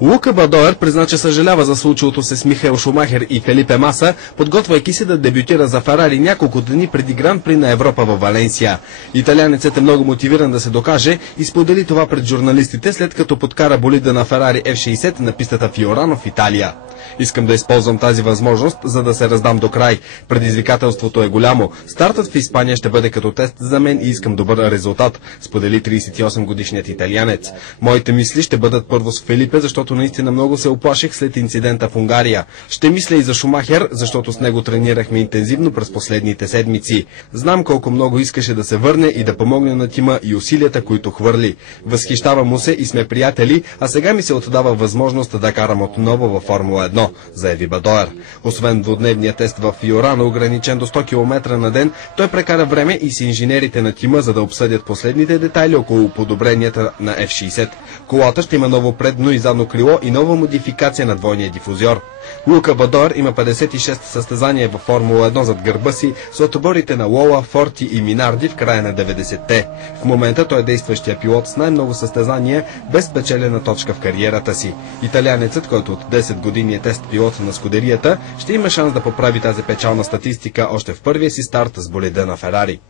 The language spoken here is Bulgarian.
Лука Бадоер призна, че съжалява за случилото се с Михаел Шумахер и Фелипе Маса, подготвяйки се да дебютира за Ферари няколко дни преди Гран При на Европа във Валенсия. Италианецът е много мотивиран да се докаже и сподели това пред журналистите, след като подкара болида на Ферари F60 на пистата Фиорано в Италия. Искам да използвам тази възможност, за да се раздам до край. Предизвикателството е голямо. Стартът в Испания ще бъде като тест за мен и искам добър резултат, сподели 38-годишният италианец. Моите мисли ще бъдат първо с Фелипе, защото наистина много се оплаших след инцидента в Унгария. Ще мисля и за Шумахер, защото с него тренирахме интензивно през последните седмици. Знам колко много искаше да се върне и да помогне на тима и усилията, които хвърли. Възхищава му се и сме приятели, а сега ми се отдава възможност да карам отново във Формула 1, заяви Бадоер. Освен двудневния тест в Фиорано, ограничен до 100 км на ден, той прекара време и с инженерите на тима, за да обсъдят последните детайли около подобренията на F60. Колата ще има ново предно и задно крило и нова модификация на двойния дифузьор. Лука Бадоер има 56 състезания във Формула 1 зад гърба си с отборите на Лола, Форти и Минарди в края на 90-те. В момента той е действащия пилот с най-много състезания без спечелена точка в кариерата си. Италианецът, който от 10 години е тест пилот на скудерията, ще има шанс да поправи тази печална статистика още в първия си старт с болида на Ферари.